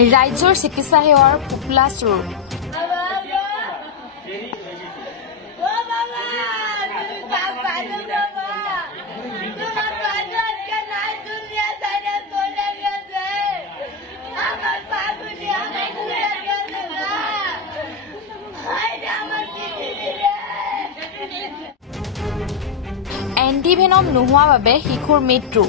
ৰাজ্যৰ চিকিৎসা সেৱাৰ ফুপলা স্বৰূপ এন্টিভেনম নোহোৱা বাবে শিশুৰ মৃত্যু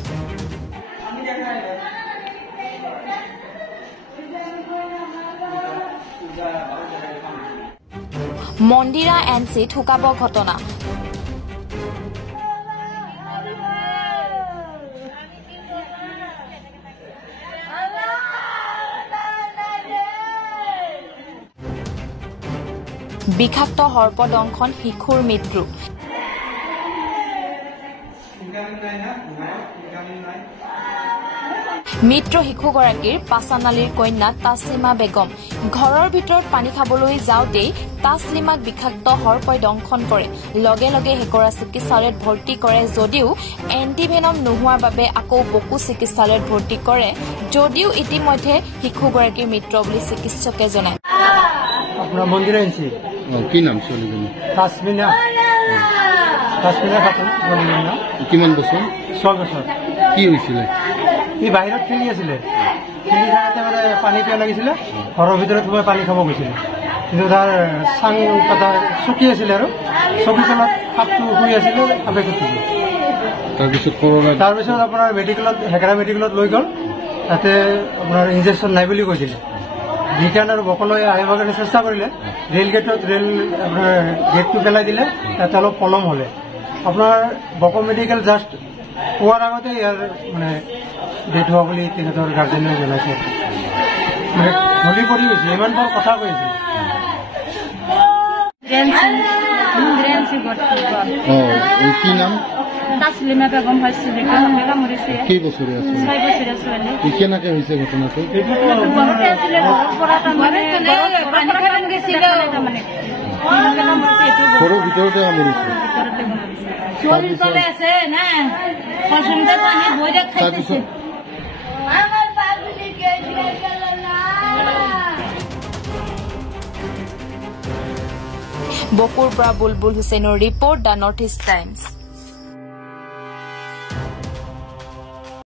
মন্দিৰা এনচি ঠুকাব ঘটনা বিষাক্ত সৰ্পদংশন শিশুৰ মৃত্যু মৃত শিশুগৰাকীৰ পাছানালীৰ কন্যা তাছলিমা বেগম ঘৰৰ ভিতৰত পানী খাবলৈ যাওঁতেই তাছলিমাক বিষাক্ত সৰ্পই দংশন কৰে লগে লগে হেকৰা চিকিৎসালয়ত ভৰ্তি কৰে যদিও এন্টিভেনম নোহোৱাৰ বাবে আকৌ বকু চিকিৎসালয়ত ভৰ্তি কৰে যদিও ইতিমধ্যে শিশুগৰাকীৰ মৃত্যু বুলি চিকিৎসকে জনায় আপোনাৰ মন্দিৰ আহিছে কি নাম ছোৱালীজনী তাছমিনা খাতুন মন্দিৰ কিমান বছৰ 6 বছৰ কি হৈছিলে ই বাহিৰত খেলি আছিলে খেলি থাকোঁতে মানে পানী পিয়াহ লাগিছিলে ঘৰৰ ভিতৰত সোমাই পানী খাব গৈছিলে কিন্তু তাৰ চাং পাতাৰ চকী আছিলে আৰু চকী তলত সাপটো শুই আছিলে সাপে খুটিলে তাৰপিছত আপোনাৰ মেডিকেলত হেকৰা মেডিকেলত লৈ গ'ল তাতে আপোনাৰ ইনজেকশ্যন নাই বুলি কৈছিলে বিজ্ঞান আৰু বকলৈ আহিবৰ কাৰণে চেষ্টা কৰিলে ৰেল গেটত আপোনাৰ গেটটো পেলাই দিলে তাতে অলপ পলম হ'লে আপোনাৰ বক মেডিকেল জাষ্ট পোৱাৰ আগতে ইয়াৰ মানে ডেথ হোৱা বুলি তেখেতৰ গাৰ্জেনে জনাইছে মানে ঢলি পৰি গৈছে ইমান বৰ কথা কৈছে কি নাম তাছলিমা বেগম হৈছিল মৰিছে কি বছৰে আছে 6 বছৰীয়া ছোৱালী কেনেকে হৈছে ঘটনাটো ঘৰতে আছিলে ঘৰৰ পৰা তাৰমানে পানী খাব গৈছিলে তাৰমানে ঘৰৰ ভিতৰতে মৰিছে ছোৱালী তলে আছে না পছন্দে পানী বৈৰাগ খাইছে আমাৰ বাবুলি কে গেল না বকুৰ পৰা বুলবুল হুছেইনৰ report the north east times